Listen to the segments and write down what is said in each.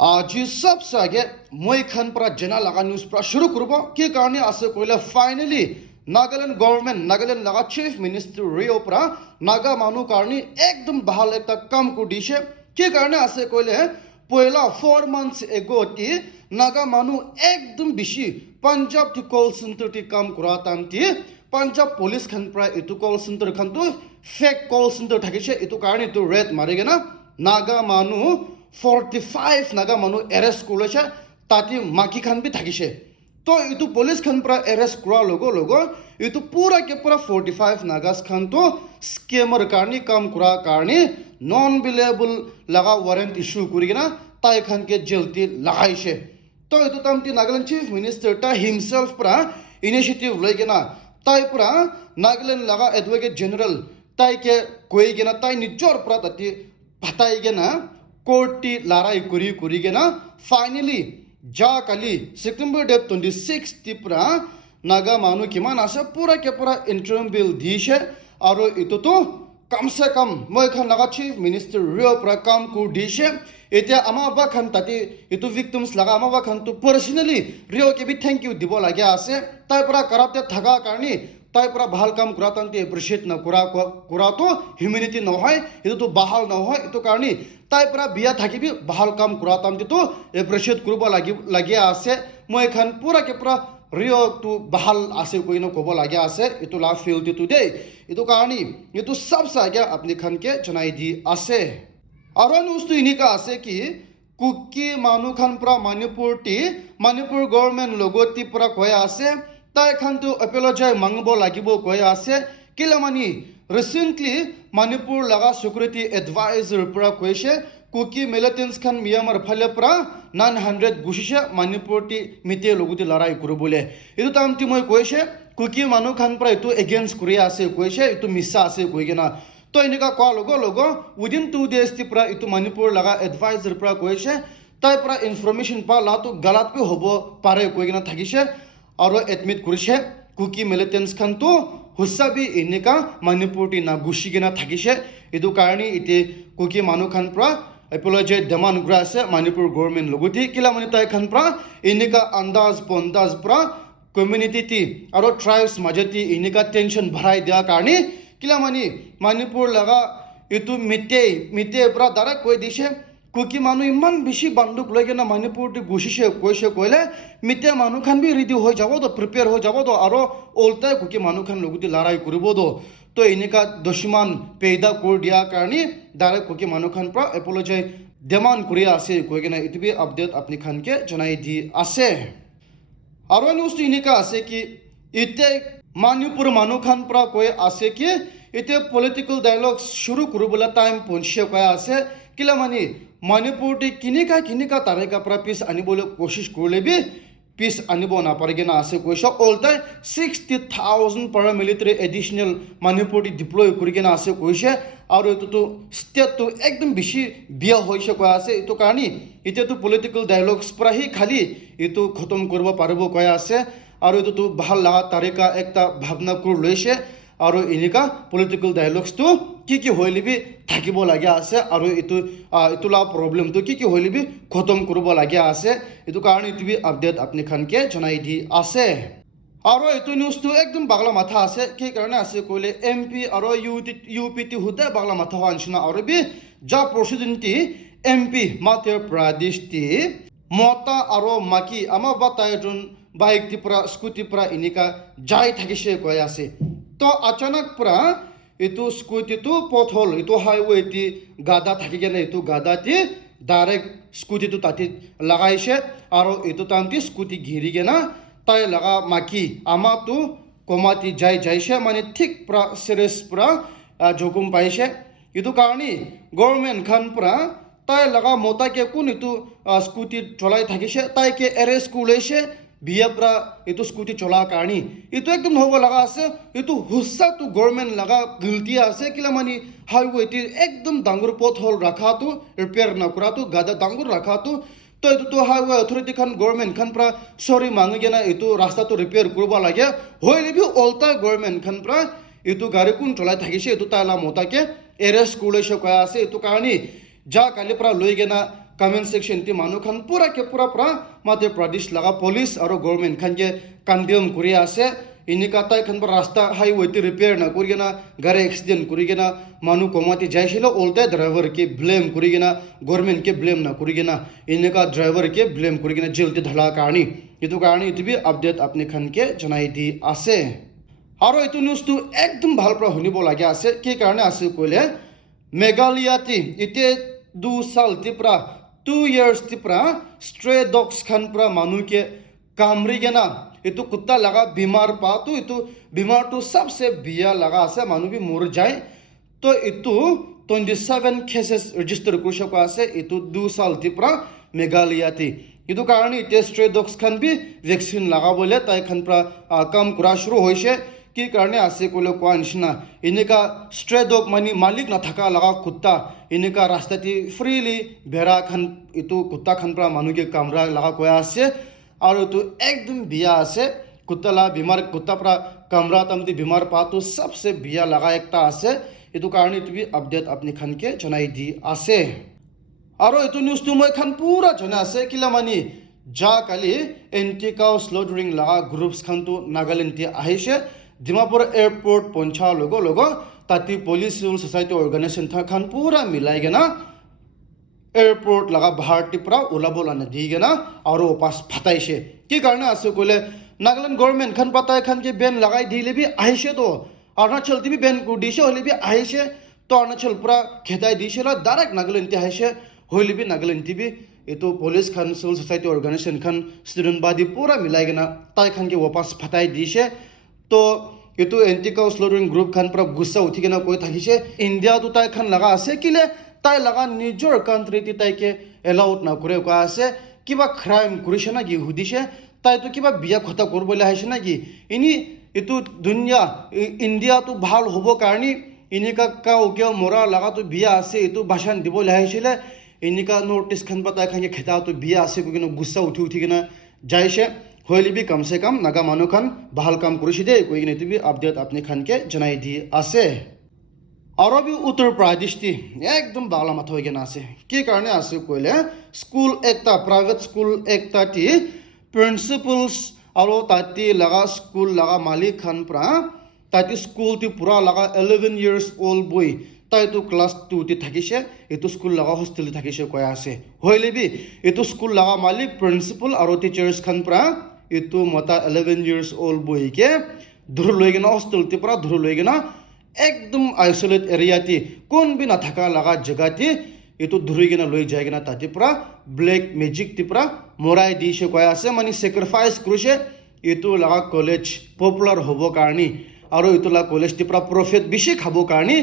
আজি सबसे आगे মই खान पर जना लगा न्यूज पर शुरू करबो के कारणे आसे कोइले फाइनली नागालैंड गवर्नमेंट नागालैंड लगा चीफ मिनिस्टर रियो पर नागा मानु कारणे एकदम बहाल एक काम को दिशे के कारणे आसे कोइले पहिला 4 months एगो ती नागा मानु एकदम बिशी पंजाब टी कॉल सेंटर टी काम करा तामती पंजाब पुलिस खान पर इतु कॉल सेंटर खान तो फेक कॉल सेंटर थाकिसे इतु कारणे तो रेड मारेगे ना नागा मानु 45 नागा मानु एरेस्ट करलेছে ताती माकी खान भी থাকিছে तो इतु पुलिस खान पर एरेस्ट करा लोगो लोगो इतु पूरा के पूरा 45 नागास खान तो स्कैमर कारणी काम करा कारणी नॉन बिलेबल लगा वारंट इशू करिना ताई खान के जेलती लगाइছে तो इतु तामती नागालैंड चीफ मिनिस्टर ता हिमसेल्फ पर इनिशिएटिव लेगेना ताई पर नागालैंड लगा एडवोकेट जनरल ताई के कोइगेना ताई निजोर पर ताती बताइगेना कोर्टी लड़ाई करी के ना फाइनली जा काली सितंबर डेट 26 तिपरा नागा मानु किमान आसे पूरा के पूरा इंटरम बिल दिशे और इतो तो कम से कम मैं खान लगा चीफ मिनिस्टर रियो पर काम को दिशे इते अमाबा खान ताती इतो विक्टिम्स लगा अमाबा खान तो पर्सनली रियो के भी थैंक यू दिबो लगे आसे ताई पूरा कराते थगा कारणी ताई पूरा बहाल काम कराते एप्रिशिएट न करा तो ह्यूमैनिटी न হয় इतो तो बहाल न হয় इतो कारणी ताई पूरा बिया थाकी भी बहाल काम कराते तो एप्रिशिएट करब लगे आसे मैं खान पूरा के पूरा रियो तो बहाल आसे कोई न कब लगे आसे इतो ला फील दी टुडे इतो कारणी इतो सबसे आगे अपनी खान के जनाई दी आसे और न्यूज तो इन्हीं का आसे कि कुकी मानु खान पूरा मणिपुर गवर्नमेंट लोगोती पूरा कोई आसे ताई खान तो अपोलोजाइज मांगबो लागिबो कोई आसे किलामानी रिसेंटली मणिपुर लगा सिक्योरिटी एडवाइजर पूरा कोइसे कुकी मिलिटेंट्स खान मियामार फाले पूरा 900 गुशिसे मणिपुर टी मिते लोगुती लड़ाई करो बोले इतो तामती मैं कोइसे कुकी मानु खान पूरा इतो अगेंस्ट करि आसे कोइसे इतो मिसा आसे कोइगेना तो इनका कॉल लोगो विदिन 2 days ती पूरा इतो मणिपुर लगा एडवाइजर पूरा कोइसे ताई पूरा इन्फॉर्मेशन पा ला तो गलत भी होबो पारे कोइगेना थाकिसे और एडमिट करिसे कुकी मिलिटेंट्स खान तो हुसाबी इनका मणिपुर टी ना गुशिगेना थाकिसे इदु कारणी इते कुकी मानु खान प्रा एपोलॉजाइज डिमांड ग्रासे मणिपुर गवर्नमेंट लोगुती किला मनि ताई खान प्रा इनका अंदाज पंदाज प्रा कम्युनिटी टी और ट्राइब्स मजती इनका टेंशन भराई दिया कारणी किला मनि मणिपुर लगा इतु मिते प्रा दारा कोई दिशे कुकी मानु इमान बेसी बंदूक लगे ना मणिपुर टी गुशिसे कोइसे कोइले मिते मानु खान भी रेडी हो जाबो तो प्रिपेयर हो जाबो तो और ओल्टा कुकी मानु खान लोगुती लड़ाई करबो तो इनका दुश्मन पैदा कर दिया कारणी डायरेक्ट कुकी मानु खान पर एपोलॉजाइज डिमांड करि आसे कोइगेना इतबी अपडेट अपनी खान के जनाई दी आसे और न्यूज तो इनका आसे कि इते मणिपुर मानु खान पर कोई आसे कि इते पॉलिटिकल डायलॉग शुरू करबोला टाइम पहुंचे कोई आसे किला मानी मणिपुर टी किनिका तारेका पर पीस आनिबोले कोशिश करले भी पीस आनिबो ना पारेगेना आसे कोइसा ओल्टा 60,000 पैरामिलिट्री एडिशनल मणिपुर टी डिप्लॉय करिगेना आसे कोइसे और इतो तो स्टेट तो एकदम बेसी बिया होइसे कोइ आसे इतो कारणी इते तो पॉलिटिकल डायलॉग्स पर ही खाली इतो खत्म करबो पारबो कोइ आसे और इतो तो बहाल लगा तारेका एकता भावना कर लैसे और इनका पॉलिटिकल डायलॉग्स तो कि होइले भी থাকিব লাগে আছে और इतुला प्रॉब्लम तो कि होइले भी खत्म करब लगे आसे इतु कारण इतुबी अपडेट अपनी खान के जनाई दी आसे और इतु न्यूज तो एकदम बागला माथा आसे के कारण आसे कोइले एमपी और यूपीटी हुते बागला माथा हानसिना और भी जा प्रेसिडेंटी एमपी मध्य प्रदेश टी मोता और माकी आमा बातायजन बाइक ती पूरा स्कूटी पूरा इनका जाय থাকিছে कोइ आसे तो अचानक पूरा इतु स्कूटी तो पथल इतु हाईवे ती गादा थाकी गेना इतु गादा ती डायरेक्ट स्कूटी तो ताती लगाइसे और इतु तामती स्कूटी घिरी गेना ताई लगा माकी आमा तो कोमाती जाइसे माने ठीक पूरा सीरियस पूरा जोखम पाइसे इतु कारणी गवर्नमेंट खान पूरा ताई लगा मोता के कुन इतु स्कूटी चलाई থাকিছে ताई के अरेस्ट कुलेसे बिया पूरा इतो स्कूटी चला कारणी इतो एकदम होबो लगा आसे इतो हुस्सा तो गवर्नमेंट लगा गलती आसे किला मानी हाईवे ती एकदम डांगर पथ होल रखा तो रिपेयर न करा तो गादा डांगर रखा तो इतो तो highway authority Khan government Khan पूरा सॉरी मांगे ना इतो रास्ता तो रिपेयर करबा लागे होइले भी ओल्टा गवर्नमेंट खान पूरा इतो गाड़ी कुन चलाई থাকিছে इतो ताला मोता के अरेस्ट कुलेसे कोइ आसे इतो कारणी जा काली पूरा लई गेना কমেন্ট সেকশন টি মানুহ খান পুরা কে পুরা মাধ্য প্রদেশ লাগা পুলিশ আর গভর্নমেন্ট খান যে কান্দিয়ম করি আছে ইনিকা তাই খান রাস্তা হাইওয়ে তে রিপেয়ার না করি না গাড়ি অ্যাক্সিডেন্ট করি না মানুহ কমাতে যাইছিল উল্টা ড্রাইভার কে ব্লেম করি না গভর্নমেন্ট কে ব্লেম না করি না ইনিকা ড্রাইভার কে ব্লেম করি না জেলতে ধলা কারণে এটু কারণে ইতিবি আপডেট আপনি খানকে জানাই দি আছে আর এইটো নিউজটো একদম ভাল পৰা শুনিব লাগে আছে কি কাৰণে আছে কইলে মেঘালয়তে ইতে 2 সাল তিপ্ৰা 2 ইয়াৰ্স তিপ্ৰা স্ট্ৰে ডগস খান পৰা মানুহকে কামৰি গেনা এইটো কুত্তা লাগা বিমার পাতো এইটো বিমারটো সবসে বিয়া লাগা আছে মানুহ বি মর যায় তো এইটো 27 কেসেস রেজিস্টার কৰিছে আছে এইটো 2 সাল তিপ্ৰা মেঘালয়তে এইটো কাৰণে ইতে স্ট্ৰে ডগস খান বি ভ্যাকসিন লাগাবলে তাই খান পৰা কাম কৰা শুরু হৈছে কি কারণে আছে কইলে কোয়া নিচিনা এনেকা স্ট্রে ডগ মানে মালিক না থাকা লাগা কুত্তা এনেকা রাস্তাতে ফ্রিলি বেড়া খান ইটো কুত্তা খান পৰা মানুষকে কামৰা লাগা কয়া আছে আৰ তো একদম বিয়া আছে কুত্তা লা বিমাৰ কুত্তা পৰা কামরা তামতি বিমার পা তো সবসে বিয়া লাগা একটা আছে এটো কারণে তুমি আপডেট আপনি খানকে জানাই দি আছে আর এটো নিউজ তো মই খান পুরা জানা আছে কিলা মানে যা কালি এন্টিকাও স্লডারিং লাগা গ্রুপস খান তো নাগাল্যান্ডে আহিছে ডিমাপুর এয়ারপোর্ট পৌঁছা লগো তাতে পুলিশ সিভিল সোসাইটি অর্গানাইজেশন খান পুরা মিলাই গেনা এয়ারপোর্ট লাগা ভাড়াটি পুরা ওলাবলানে দি গেনা আর পাস ফাটাইছে কি কারণে আছে কইলে নাগাল্যান্ড গভর্নমেন্ট খান পাতায় খান যে বেন লাগাই দিলে বি আহিছে তো অরুণাচল টিভি বেন কো দিছে হলে বি আহিছে তো অরুণাচল পুরা খেতাই দিছিল ডাইরেক্ট নাগাল্যান্ডে আহিছে হইলে বি নাগাল্যান্ড টিভি এতো পুলিশ খান সিভিল সোসাইটি অর্গানাইজেশন খান স্টুডেন্ট বাদি পুরা মিলাই গেনা তাই খান কে ওপাস ফাটাই দিছে তো এটো এন্টিকাও স্লডারিং গ্রুপ খান পৰা গুছা উঠি কেনা কৈ থাকিছে ইন্ডিয়া তো তাই খান লাগা আছে কিলে তাই লাগা নিজৰ কান্ট্ৰিতে তাইকে এলাউড না কৰে কোৱা আছে কিবা ক্ৰাইম কৰিছে না কি হুদিছে তাই তো কিবা বিয়া কথা কৰিবলৈ আহিছে না কি ইনি এটো দুনিয়া ইন্ডিয়া তো ভাল হ'ব কাৰণে ইনিকা কাও কেও মৰা লাগা তো বিয়া আছে এটো ভাষণ দিবলৈ আহিছিলে ইনিকা নোটিস খান পৰা তাই খান খেতা তো বিয়া আছে কিনো গুছা উঠি কেনা যাইছে হইলে বি কম সে কম নাগা মানুহ খান ভাল কাম কৰিছে দে কৈ কিনে তুমি আপডেট আপনি খানকে জানাই দি আছে আর বি উত্তর প্রদেশটি একদম বাংলা মাথা হয়ে গেনা আছে কি কারণে আছে কইলে স্কুল একটা প্রাইভেট স্কুল একটা টি প্রিন্সিপালস আর তাতে লাগা স্কুল লাগা মালিক খান প্রা তাতে স্কুল টি পুরা লাগা 11 ইয়ার্স ওল্ড বই তাই তো ক্লাস 2 তে থাকিছে এটো স্কুল লাগা হোস্টেলে থাকিছে কয় আছে হইলে বি এটো স্কুল লাগা মালিক প্রিন্সিপাল আর টিচার্স খান প্রা এটো মতা 11 ইয়ার্স ওল্ড বইকে ধর লই গেনা হোস্টেল তে পুরা ধর লই গেনা একদম আইসোলেট এরিয়াতে কোন বি না থাকা লাগা জায়গাতে এটো ধরে গেনা লই যায় গেনা তাতে পুরা ব্ল্যাক ম্যাজিক তে পুরা মরাই দিছে কয় আছে মানে স্যাক্রিফাইস করেছে এটো লাগা কলেজ পপুলার হব কারণে আর এটো লাগা কলেজ তে পুরা প্রফিট বেশি খাবো কারণে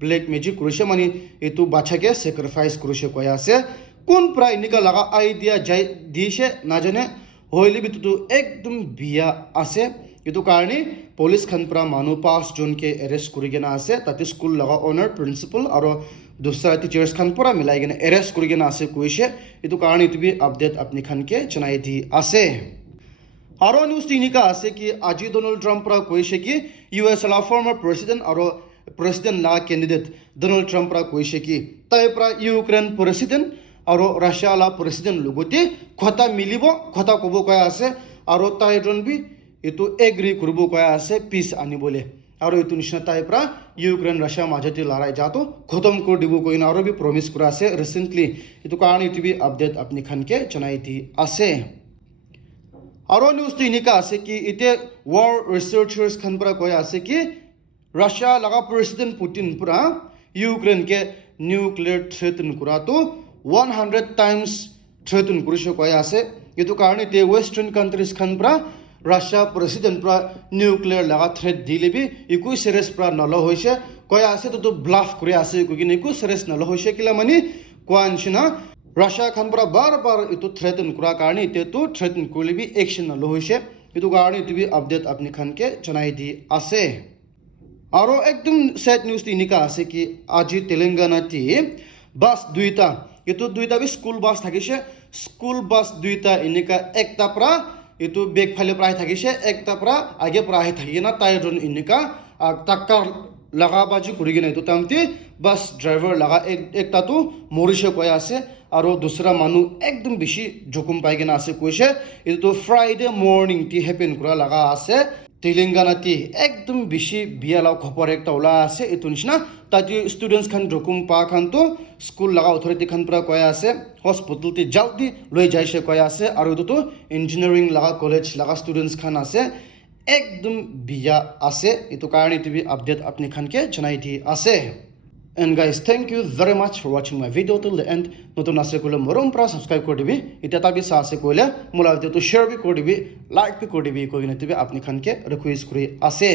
ব্ল্যাক ম্যাজিক করেছে মানে এটো বাচ্চাকে স্যাক্রিফাইস করেছে কয় আছে কোন পুরা ইনিকা লাগা আইডিয়া যাই দিছে না জানে হইলে বি তো একদম বিয়া আছে এটো কারণে পুলিশ খান পুরা মানুহ 5 জনকে এরেস্ট কৰি গেনা আছে তাতে স্কুল লগা অনাৰ প্ৰিন্সিপাল আৰ দুসৰা টিচাৰ্স খান পুৰা মিলাই গেনা এৰেস্ট কৰি গেনা আছে কইছে এটো কারণে তুমি আপডেট আপনি খানকে জানাই দি আছে আর নিউজ তিনিকা আছে কি আজি ডোনাল্ড ট্রাম্প পুরা কইছে কি ইউএস লা ফর্মার প্রেসিডেন্ট আর প্রেসিডেন্ট লা ক্যান্ডিডেট ডোনাল্ড ট্রাম্প পুরা কইছে কি তাই পুরা ইউক্রেন প্রেসিডেন্ট আর রাশিয়া লা প্রেসিডেন্ট লগতে কথা মিলিব কথা কব কয় আছে আর তাই জন বি এটো এগ্রি করব কয়া আছে পিস আনি বলে আর এটো নিচিনা তাই পৰা ইউক্রেন রাশিয়া মাঝতে লড়াই যাতো খতম করে দিব কই না আর বি প্রমিস করা আছে রিসেন্টলি এটো কারণে টিভি আপডেট আপনি খানকে জানাই দি আছে আর নিউজ তো ইনিকা আছে কি ইতে ওয়ার রিসার্চার্স খান পৰা কয় আছে কি রাশিয়া লাগা প্রেসিডেন্ট পুতিন পুরা ইউক্রেন কে নিউক্লিয়ার থ্রেটন করা তো 100 টাইমস থ্রেটন করিছে কয় আছে এটো কারণে তে ওয়েস্টার্ন কান্ট্রিজ খান পৰা রাশিয়া প্রেসিডেন্ট পুরা নিউক্লিয়ার লাগা থ্রেট দিলে বি একো সিরিয়াস পুরা নল হয়েছে কয় আছে তো ব্লাফ করে আছে কিন্তু একো সিরিয়াস নল হয়েছে কিলা মানে কোয়া নিচিনা রাশিয়া খান পুরা বারবার এটো থ্রেটন করা কারণে এতে তো থ্রেটন করলে বি একশন নল হয়েছে এটো কারণে এটো বি আপডেট আপনি খানকে জানাই দি আছে আর একদম স্যাড নিউজ তিনিকা আছে কি আজি তেলেঙ্গানাতে বাস দুইটা এটো দুইটা B school bus থাকিছে school bus দুইটা এনেকা একটা পুরা এটো বেগ ফালে প্রায় থাকিছে একটা পুরা আগে প্রায় থাকি না তাই জন ইনিকা টাক্কার লাগা বাজি কৰি কিনে এইটো টাইমতে বাছ ড্ৰাইভাৰ লাগা একটাতো মৰিছে কৈ আছে আৰু দুসৰা মানুহ একদম বেছি জখম পাই কিনে আছে কৈছে এইটো ফ্ৰাইডে মৰ্নিং টি হেপেন কৰা লাগা আছে তেলেংগানাতে একদম বেছি বিয়ালাও খবৰ একটা ওলা আছে এইটো নিচিনা তাতে ষ্টুডেণ্টছ খান জখম পা খানতো স্কুল লাগা অথৰিটি খান পৰা কৈ আছে হস্পিটেলতে জলদি লৈ যাইছে কৈ আছে আৰু এইটোতো ইঞ্জিনিয়াৰিং লাগা কলেজ লাগা ষ্টুডেণ্টছ খান আছে একদম বিয়া আছে এইটো কাৰণে টিভি আপডেট আপনি খানকে জনাই দি আছে And guys, thank you very much for watching my video till the end. নতুন আছে কইলে মৰম পৰা সাবস্ক্ৰাইব কৰি দিবি এটা তাবি আছে কইলে মোলা ভিডিওটো শেয়াৰ বি কৰি দিবি লাইক বি কৰি দিবি কইনে টিভি আপনি খানকে ৰিকোয়েস্ট কৰি আছে